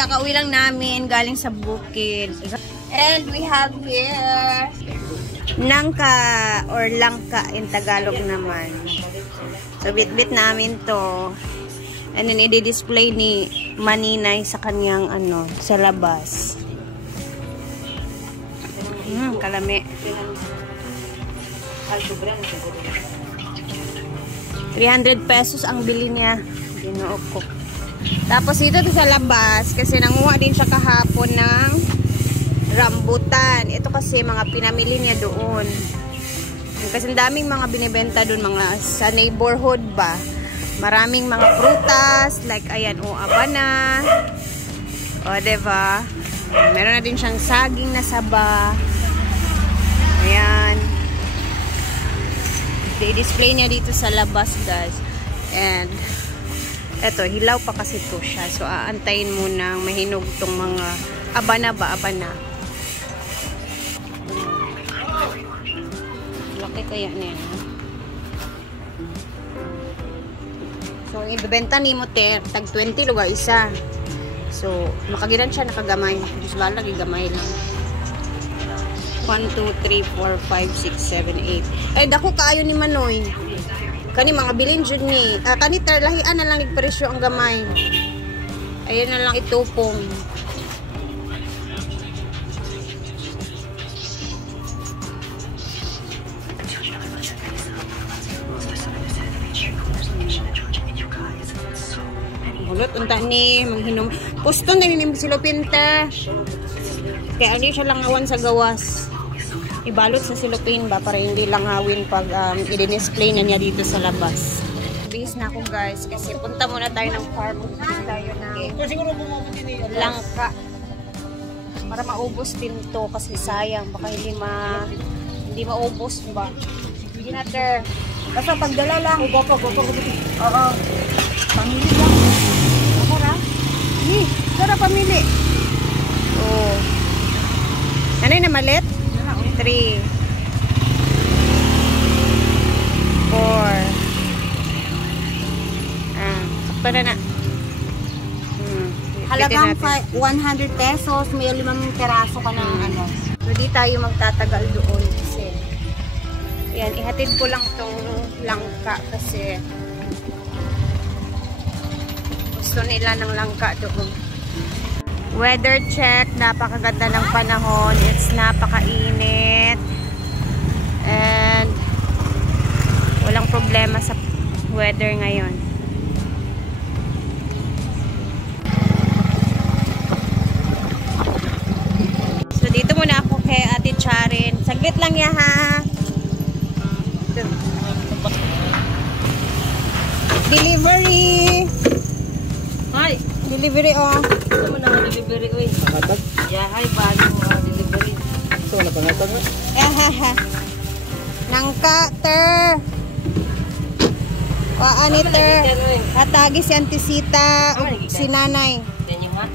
Kakauwi lang namin galing sa bukid. And we have here nangka or langka in Tagalog naman. So bit-bit namin to. And then i-display ni Maninay sa kanyang sa labas. Kalami. 300 pesos ang bili niya. Ginoo ko. Tapos dito sa labas, kasi nanguha din siya kahapon ng rambutan. Ito kasi mga pinamili niya doon. Kasi daming mga binibenta doon, mga sa neighborhood ba. Maraming mga prutas, like ayan, abana. Diba? Meron na din siyang saging na saba. Ayan. I-display niya dito sa labas, guys. And eto, hilaw pa kasi to siya. So, aantayin mo nang mahinog tong mga abana ba? Abana. Laki kaya niya. So, ibebenta ni mo tag 20 lugar isa. So, makagiran siya nakagamay. Diyos ba, lagi gamay lang. 1, 2, 3, 4, 5, 6, 7, 8. Ay, dako kaayo ni Manoy. Kani mga bilin dyan ni. Kani lahian na lang nagpresyo ang gamay. Ayun na lang itupong. Hulot, unta ni. Manghinom. Pusto na ninim silupinta. Kaya hindi siya lang awan sa gawas. Ibalot sa silupin ba para hindi lang hawin pag i-display na niya dito sa labas. Bis na ako guys kasi punta muna tayo ng farm. Tayo ng langka. Para maubos din to kasi sayang baka hindi maubos ba. Sige na ter. Basta pagdala lang. Oo. Pamili lang. Ako ra? Tara pamili. Oh. Ano na malit? 3 4 sakto na. Halagang 100 pesos, may 5 peraso ka ng So, di tayo magtatagal doon kasi yan, ihatid ko lang tong langka kasi gusto nila ng langka doon. Weather check, napakaganda ng panahon. It's napakainit. And walang problema sa weather ngayon. So dito muna ako kay Ate Charin. Saglit lang ya ha. Delivery. Hi. Delivery Ito mo na delivery oy. Pangatag? Yeah, hi bago delivery. Ito na pangatag na? Nangka ter. Waani ter. Hatagi si Auntie Sita, si Nanay. Ganyan ha?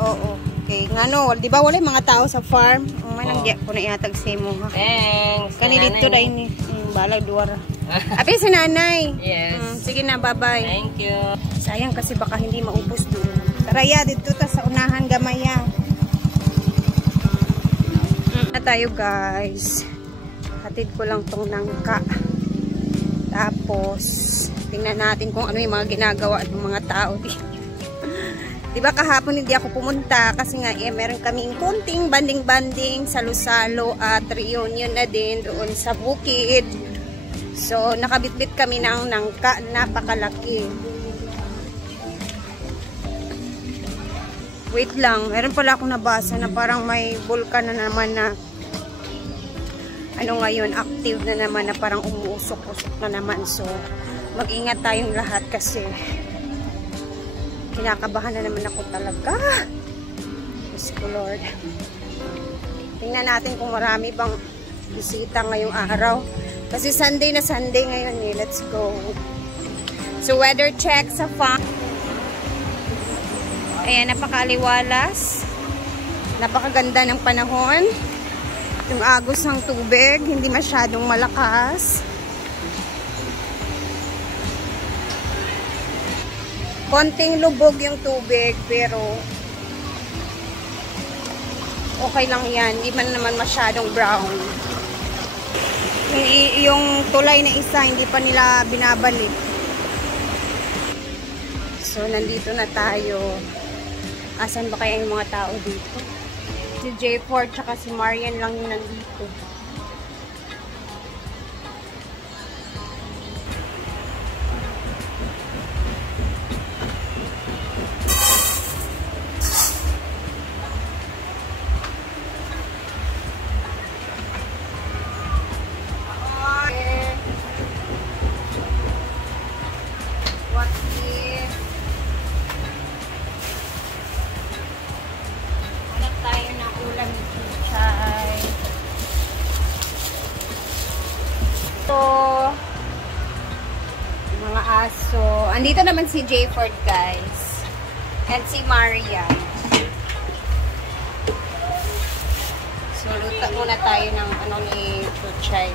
Oo. Okay, ngano, di ba wala mga tao sa farm? Ang manang diya ko na ihatag sa imo ha. Thanks. Kani dito dai ni. Balag duwara. Abi si Nanay. Yes. Sige na, bye-bye. Thank you. Sayang kasi baka hindi maubos doon. Taraya, dito ta sa unahan gamaya. Na tayo guys. Hatid ko lang tong nangka. Tapos, tingnan natin kung ano yung mga ginagawa ng mga tao dito. Diba kahapon hindi ako pumunta kasi nga meron kaming kunting banding-banding, salo-salo at reunion na din doon sa bukid. So, nakabitbit kami ng nangka, napakalaki. Wait lang, meron pala akong nabasa na parang may vulkan na naman na ngayon, active na naman na parang umuusok-usok na naman. So, mag-ingat tayong lahat kasi kinakabahan na naman ako talaga. Diyos ko Lord. Tingnan natin kung marami bang bisita ngayong araw. Kasi Sunday na Sunday ngayon eh. Let's go. So, weather check sa farm. Ayan, napakaliwalas. Napakaganda ng panahon. Yung agos ng tubig, hindi masyadong malakas. Konting lubog yung tubig, pero okay lang yan. Hindi man naman masyadong brown. Yung tulay na isa, hindi pa nila binabalik. So, nandito na tayo. Asan ba kaya yung mga tao dito? Si J4 tsaka si Marian lang yung nandito. Mga aso. Andito naman si J4 guys. And si Maria. So, luto muna tayo ng ano ni Chuchay.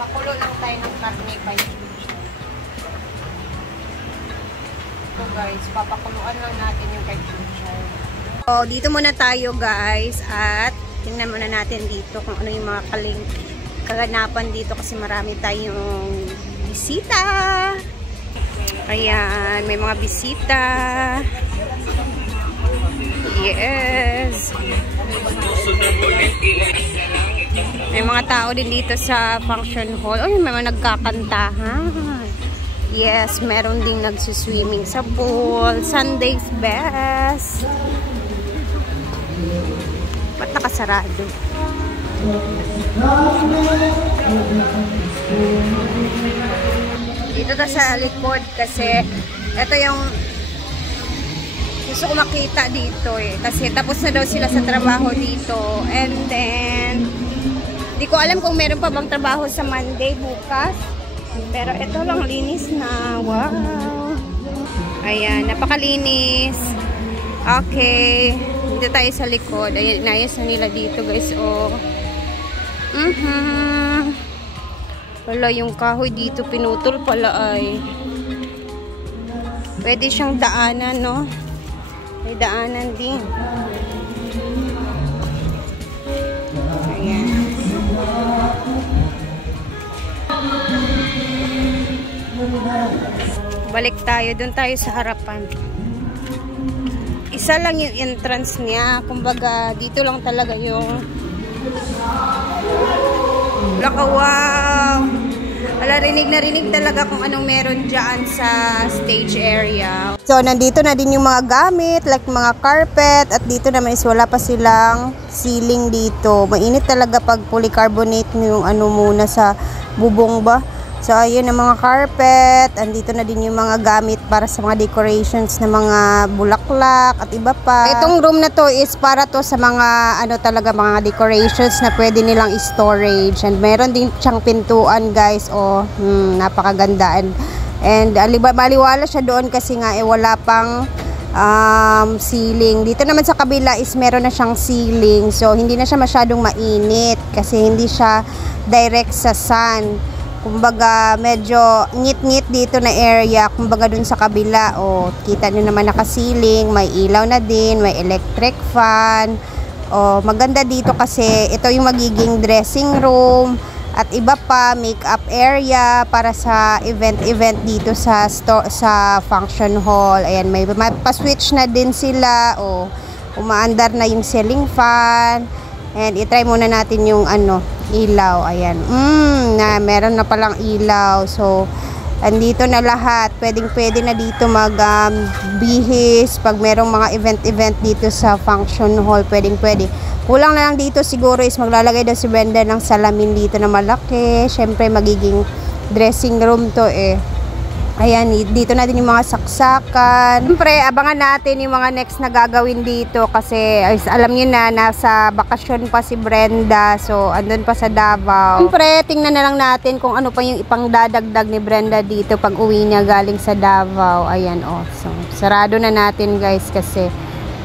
Makulo lang tayo ng karne kay Chuchay. So guys, papakuluan lang natin yung kay Chuchay. So, dito muna tayo guys. At tingnan muna natin dito kung ano yung mga kaganapan dito kasi marami tayong bisita. Ayan, may mga bisita. Yes. May mga tao din dito sa function hall. Ay, may mga nagkakantahan. Yes, meron ding nagsuswimming sa pool. Sunday's best. Ba't nakasarado? Dito na sa likod kasi ito yung gusto ko makita dito eh. Kasi tapos na daw sila sa trabaho dito. And then, di ko alam kung meron pa bang trabaho sa Monday bukas. Pero ito lang, linis na. Wow! Ayan, napakalinis. Okay. Dito tayo sa likod. Ayan, inayos na nila dito guys. Oh. Wala, yung kahoy dito pinutol pala ay. Pwede siyang daanan, no? May daanan din. Ayan. Balik tayo. Doon tayo sa harapan. Isa lang yung entrance niya. Kumbaga, dito lang talaga yung wow! Wala, rinig na rinig talaga kung anong meron dyan sa stage area. So, nandito na din yung mga gamit, like mga carpet. At dito naman is wala pa silang ceiling dito. Mainit talaga pag polycarbonate yung ano muna sa bubong ba. So, ayun ang mga carpet. Andito na din yung mga gamit para sa mga decorations na mga bulaklak at iba pa. Itong room na to is para to sa mga ano talaga mga decorations na pwede nilang storage. And meron din siyang pintuan guys. Oh, napakaganda. And maliwala siya doon kasi nga wala pang ceiling. Dito naman sa kabila is meron na siyang ceiling. So, hindi na siya masyadong mainit kasi hindi siya direct sa sun. Kumbaga, medyo ngit-ngit dito na area. Kumbaga, dun sa kabila. O, kita nyo naman naka-ceiling. May ilaw na din. May electric fan. O, maganda dito kasi ito yung magiging dressing room. At iba pa, makeup area para sa event dito sa function hall. Ayan, may pa-switch na din sila. O, umaandar na yung ceiling fan. And itry muna natin yung ano, ilaw. Ayan. Na meron na palang ilaw. So, andito na lahat. Pwedeng-pwede na dito bihis. Pag merong mga event dito sa function hall, pwedeng-pwede. Kulang na lang dito siguro is maglalagay daw si Brenda ng salamin dito na malaki. Syempre, magiging dressing room to eh. Ayan, dito na din yung mga saksakan. Siyempre, abangan natin yung mga next na gagawin dito kasi alam niyo na, nasa bakasyon pa si Brenda. So, andun pa sa Davao. Siyempre, tingnan na lang natin kung ano pa yung ipangdadagdag ni Brenda dito pag uwi niya galing sa Davao. Ayan, oh. So, sarado na natin guys kasi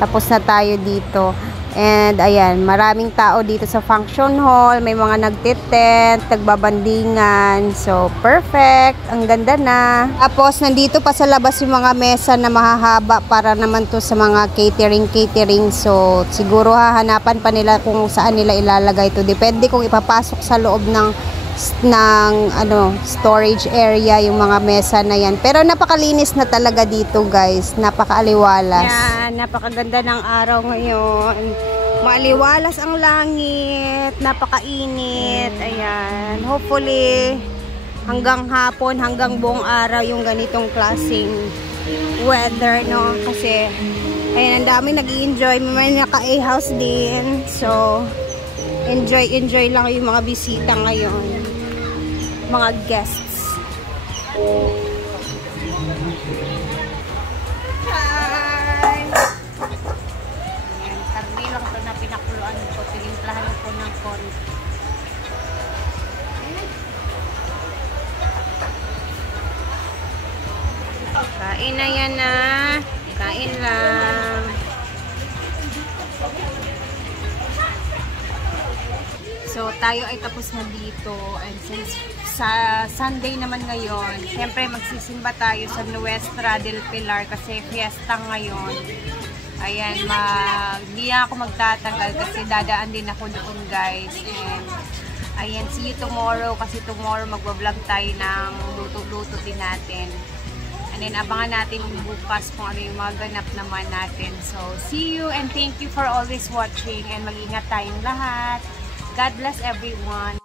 tapos na tayo dito. And ayan, maraming tao dito sa function hall. May mga nagtitent, nagbabandingan. So, perfect. Ang ganda na. Tapos, nandito pa sa labas yung mga mesa na mahahaba para naman to sa mga catering. So, siguro hahanapan pa nila kung saan nila ilalagay to. Depende kung ipapasok sa loob ng storage area yung mga mesa na yan. Pero napakalinis na talaga dito, guys. Napakaaliwalas. Yan, napakaganda ng araw ngayon. Maaliwalas ang langit, napakainit. Ayan, hopefully hanggang hapon, hanggang buong araw yung ganitong klaseng weather, no? Kasi ayan, ang dami nag-i-enjoy, may naka-a-house din. So, enjoy lang yung mga bisita ngayon, mga guests. Hi! Ayan, karne lang ito na pinakuluan ko, tilimplahan ko ng konti. Kain na yan na, kain lang. So, tayo ay tapos na dito. And since sa Sunday naman ngayon, syempre magsisimba tayo sa Nuestra del Pilar kasi fiesta ngayon. Ayan, hindi ako magtatagal kasi dadaan din ako doon, guys. And ayan, see you tomorrow kasi tomorrow magbablog tayo ng luto-luto din natin. And then abangan natin bukas kung ano yung mga ganap naman natin. So, see you and thank you for always watching and mag-ingat tayong lahat. God bless everyone.